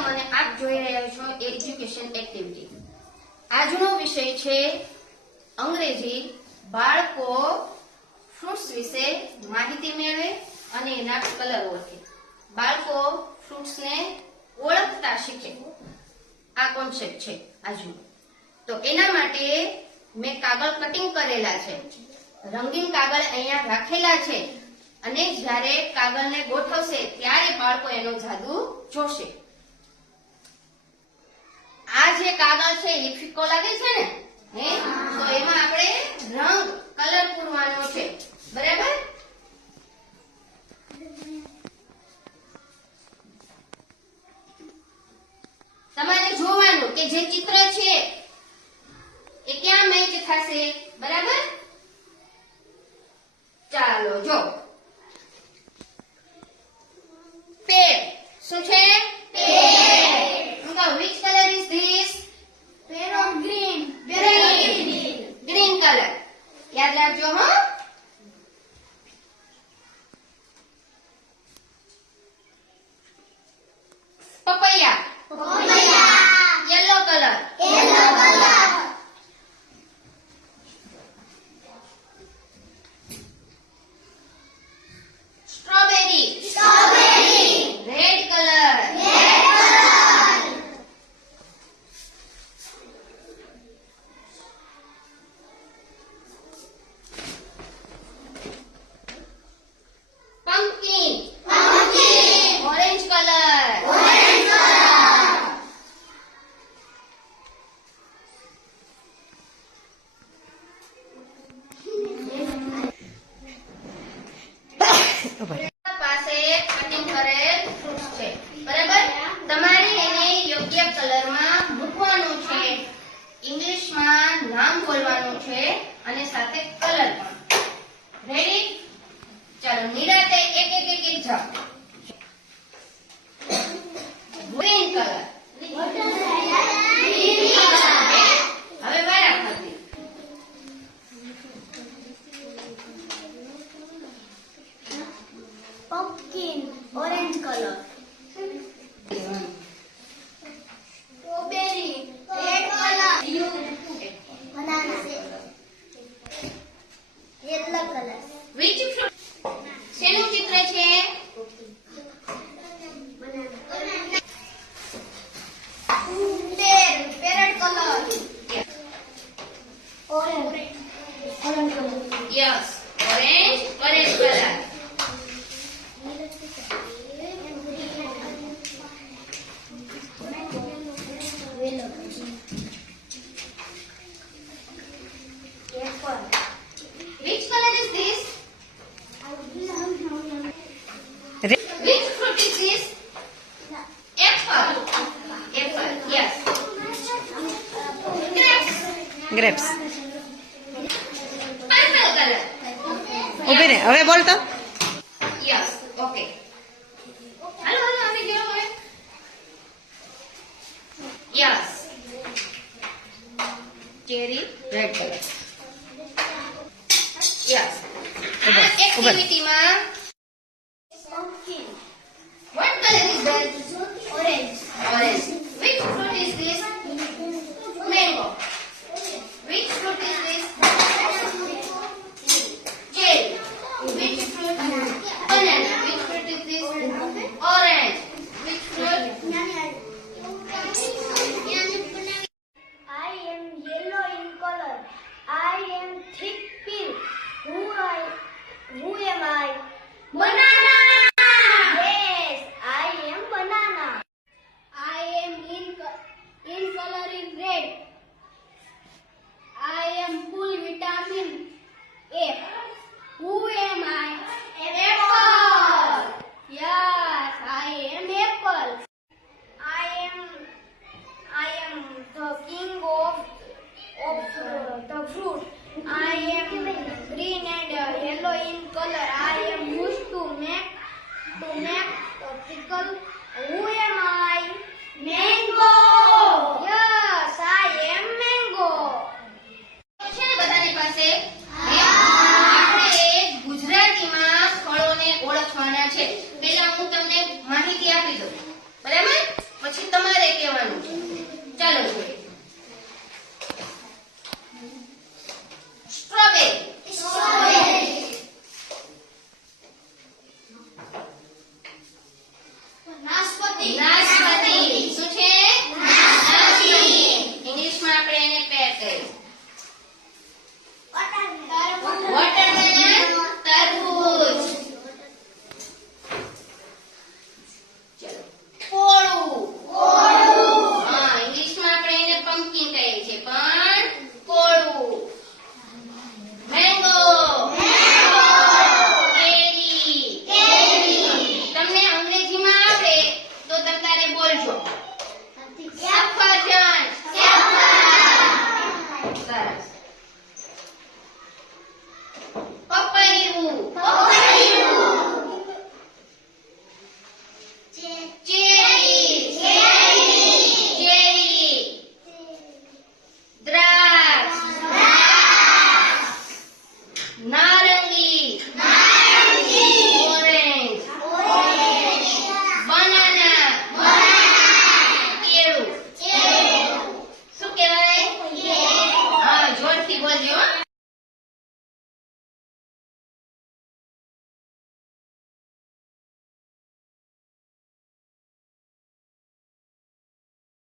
નિયમ અને આપ જોઈ રહ્યા છો એજ્યુકેશન એક્ટિવિટી. આજનો વિષય છે અંગ્રેજી. બાળકો ફ્રૂટ્સ વિશે માહિતી મેળવે અને એના કલર ઓળખે. બાળકો ફ્રૂટ્સને ઓળખતા શીખે. આ કોન્સેપ્ટ છે આજનો. તો એના માટે મેં કાગળ કટિંગ કરેલા છે. રંગીન કાગળ અહીંયા રાખેલા છે અને જ્યારે કાગળને ગોઠવશે ત્યારે બાળકો એનો જાદુ જોશે. આ જે કાગળ છે એ ફીકો લાગે છે ને, તો એમાં આપણે રંગ કલર પૂરવાનો છે. બરાબર? તમારે જોવાનું કે જે ચિત્ર છે એ ક્યાં મેચ થશે. બરાબર? ચાલો જો. પેડ શું છે? Pad. which color is this? Pair of green. Green color. યાદ રાખજો હો. પપૈયા. Yellow color. Strawberry. Red color. Pumpkin. Orange color. પાસે કટિંગ કરેલ ફ્રૂટ્સ છે. બરાબર? તમારે એને યોગ્ય કલરમાં મૂકવાનું છે. ઇંગ્લિશમાં નામ બોલવાનું છે અને સાથે કલર પણ. રેડી? ચાલો નિરાતે એક જાઓ. Green colour. હવે વારાફરતી. Pumpkin. Orange color. Strawberry. Red color. Banana. Yellow color. Which fruit? શેનું ચિત્ર છે? Pear. Parrot color. Orange color. Yes. Orange color. Which color is this? Which fruit is this? Apple. Yes. Grapes. Purple color. ઉભી રહે, હવે બોલ તો. Yes. Okay. હાલો અમે ગયો હવે. Yes. Cherry. Red color. Yes. આ એક્ટિવિટીમાં Pumpkin. what color is that? Orange. Orange. Which fruit is this? Mango. Which fruit is this? Cherry. Which fruit? Banana. Which fruit is this? Orange. Which fruit? I am yellow in color. I am thick pink. Who am I? નથી.